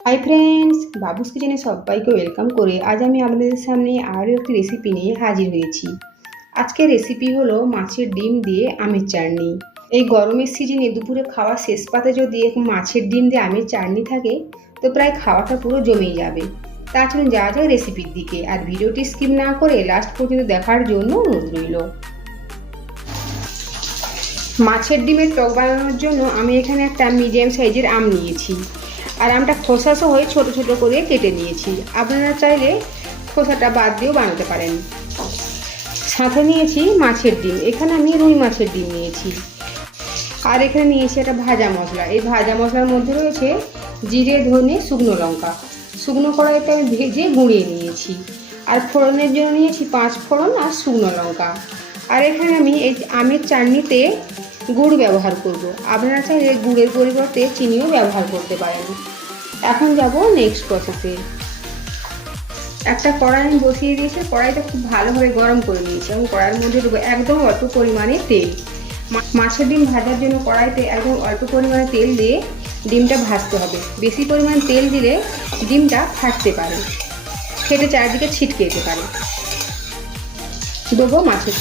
Hi friends, বাবুস কিচেনে সবাইকে welcome করে আজ আমি আপনাদের সামনে আরও একটি রেসিপি নিয়ে হাজির হয়েছি। আজকের রেসিপি হলো মাছের ডিম দিয়ে আমের চাটনি। এই গরমের সিজনে দুপুরে খাওয়া শেষ পাতে যদি মাছের ডিম দিয়ে আমের চাটনি থাকে তো প্রায় খাওয়াটা পুরো জমেই যাবে। তা চলুন যাওয়া যায় রেসিপির দিকে, আর ভিডিওটি স্কিপ না করে লাস্ট পর্যন্ত দেখার জন্য অনুরোধ রইল। মাছের ডিমের টক বানানোর জন্য আমি এখানে একটা মিডিয়াম সাইজের আম নিয়েছি, আর আমটা খোসা সহ ছোট ছোট করে কেটে নিয়েছি। আপনারা চাইলে খোসাটা বাদ দিয়েও বানাতে পারেন। সাথে নিয়েছি মাছের ডিম, এখানে আমি রুই মাছের ডিম নিয়েছি। আর এখানে নিয়েছি একটা ভাজা মশলা। এই ভাজা মশলার মধ্যে রয়েছে জিরে, ধনে, শুকনো লঙ্কা। শুকনো কড়াইতে আমি ভেজে গুঁড়িয়ে নিয়েছি। আর ফোড়নের জন্য নিয়েছি 5 ফোড়ন আর শুকনো লঙ্কা। আর এখানে আমি এই আমের চাটনিতে গুড় ব্যবহার করব। আপনারা চাইলে গুড়ের পরিবর্তে চিনিও ব্যবহার করতে পারেন। এখন যাব নেক্সট প্রসেসে। একটা কড়াই আমি বসিয়ে দিয়েছি, কড়াইটা খুব ভালোভাবে গরম করে নিয়েছি এবং কড়াইয়ের মধ্যে দেবো একদম অল্প পরিমাণে তেল। মাছের ডিম ভাজার জন্য কড়াইতে একদম অল্প পরিমাণে তেল দিয়ে ডিমটা ভাজতে হবে। বেশি পরিমাণ তেল দিলে ডিমটা ফাটতে পারে, ফেটে চারিদিকে ছিটকে যেতে পারে। দেবো মাছের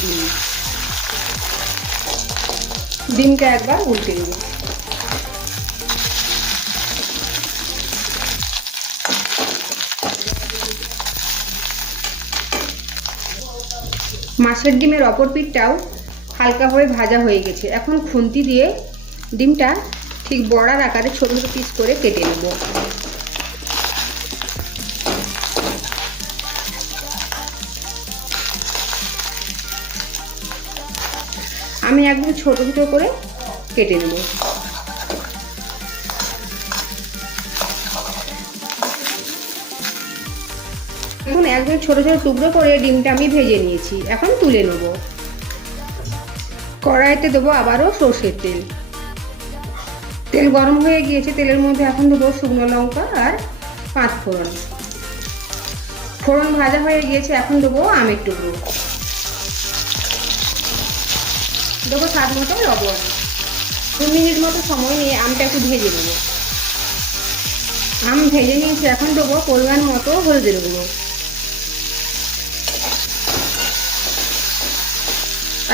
ডিমটা একবার উল্টে দেবো। মাছের ডিমের অপর পিঠটাও হালকাভাবে ভাজা হয়ে গেছে। এখন খুন্তি দিয়ে ডিমটা ঠিক বড়ার আকারে ছোট ছোট পিস করে কেটে নেব। আমি একদম ছোট ছোট করে কেটে নেব। এখন একদম ছোট ছোট টুকরো করে ডিমটা আমি ভেজে নিয়েছি, এখন তুলে নেব। কড়াইতে দেবো আবারও সর্ষের তেল। তেল গরম হয়ে গিয়েছে, তেলের মধ্যে এখন দেবো শুকনো লঙ্কা আর 5 ফোড়ন। ফোড়ন ভাজা হয়ে গিয়েছে, এখন দেবো আমের টুকরো, দেবো স্বাদ মতো লবণ। 2 মিনিট মতো সময় নিয়ে আমটা একটু ভেজে নেব। আম ভেজে নিয়েছি, এখন দেবো পরিমাণ মতো হলুদের গুঁড়ো।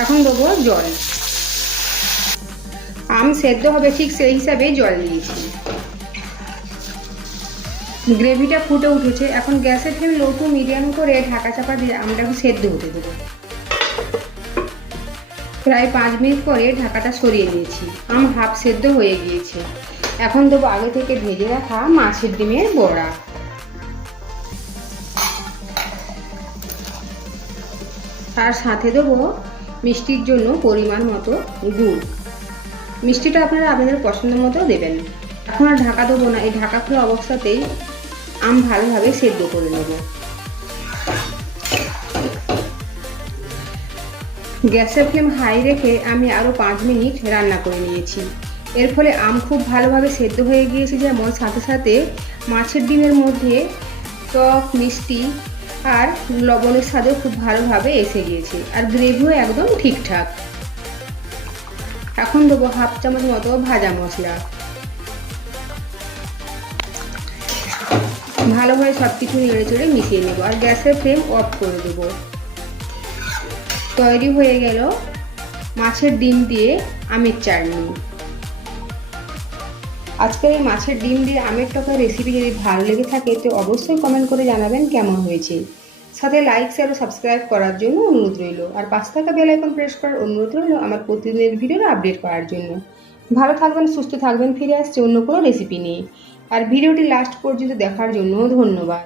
এখন দেবো জল। আম সেদ্ধ হবে ঠিক সেই হিসাবে জল দিয়েছি। গ্রেভিটা ফুটে উঠেছে, এখন গ্যাসের ফ্লেম লো টু মিডিয়াম করে ঢাকা চাপা দিয়ে আমটাকে সেদ্ধ হতে দেবো। প্রায় 5 মিনিট পরে ঢাকাটা সরিয়ে নিয়েছি। আম হাফ সেদ্ধ হয়ে গিয়েছে। এখন দেবো আগে থেকে ভেজে রাখা মাছের ডিমের বড়া। তার সাথে দেবো মিষ্টির জন্য পরিমাণ মতো গুড়। মিষ্টিটা আপনারা আপনাদের পছন্দ মতো দেবেন। এখন আর ঢাকা দেবো না, এই ঢাকা খোলা অবস্থাতেই আম ভালোভাবে সেদ্ধ করে নেব। গ্যাসের ফ্লেম হাই রেখে আমি আরও 5 মিনিট রান্না করে নিয়েছি। এর ফলে আম খুব ভালোভাবে সেদ্ধ হয়ে গিয়েছে, যেমন সাথে সাথে মাছের ডিমের মধ্যে টক, মিষ্টি আর লবণের স্বাদও খুব ভালোভাবে এসে গিয়েছে, আর গ্রেভিও একদম ঠিকঠাক। এখন দেবো হাফ চামচ মতো ভাজা মশলা। ভালোভাবে সব কিছু নেড়ে চেড়ে মিশিয়ে নেব, আর গ্যাসের ফ্লেম অফ করে দেবো। তৈরি হয়ে গেল মাছের ডিম দিয়ে আমের চাটনি। আজকের এই মাছের ডিম দিয়ে আমের টকের রেসিপি যদি ভালো লেগে থাকে তো অবশ্যই কমেন্ট করে জানাবেন কেমন হয়েছে। সাথে লাইক, শেয়ার ও সাবস্ক্রাইব করার জন্য অনুরোধ রইল, আর পাশে থাকা বেল আইকন প্রেস করার অনুরোধ রইল আমার প্রতিদিনের ভিডিও আপডেট করার জন্য। ভালো থাকবেন, সুস্থ থাকবেন। ফিরে আসছে অন্য কোনো রেসিপি নিয়ে, আর ভিডিওটি লাস্ট পর্যন্ত দেখার জন্য ধন্যবাদ।